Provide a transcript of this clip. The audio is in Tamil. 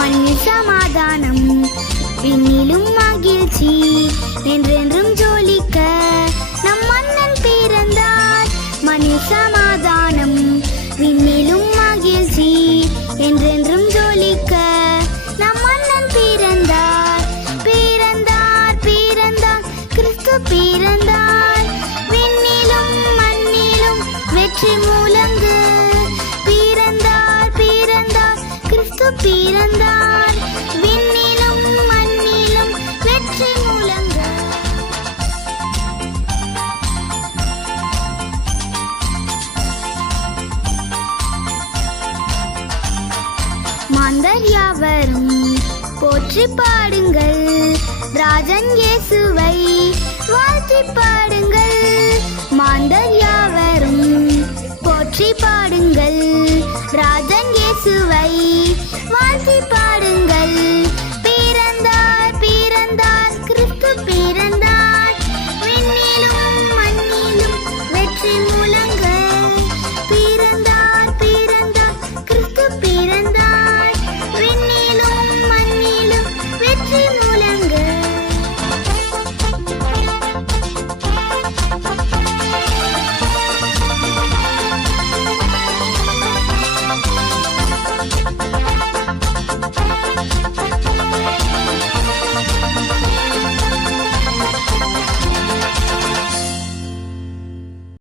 மண்ணில் சமாதானம் விண்ணிலும் மகிழ்ச்சி என்றென்றும் ஜொலிக்க நம் மன்னன் பிறந்தார். மண்ணில் சமாதானம் விண்ணிலும் மகிழ்ச்சி என்றென்றும் ஜொலிக்க நம் மன்னன் பிறந்தார். பிறந்தார் பிறந்தார் கிறிஸ்து பிறந்தார். விண்ணிலும் மண்ணிலும் வெற்றி முழங்கு. பிறந்தார் பிறந்தார் கிறிஸ்து பிறந்தார். விண்ணிலும் மண்ணிலும் வெற்றி முழங்கு. மாந்தர் யாவரும் போற்றி பாடுங்கள். ராஜன் இயேசுவை வாழ்த்தி பாடுங்கள். மாந்தர் யாவரும் போற்றி பாடுங்கள். ராஜன் இயேசுவை வாழ்த்தி பாடுங்கள்.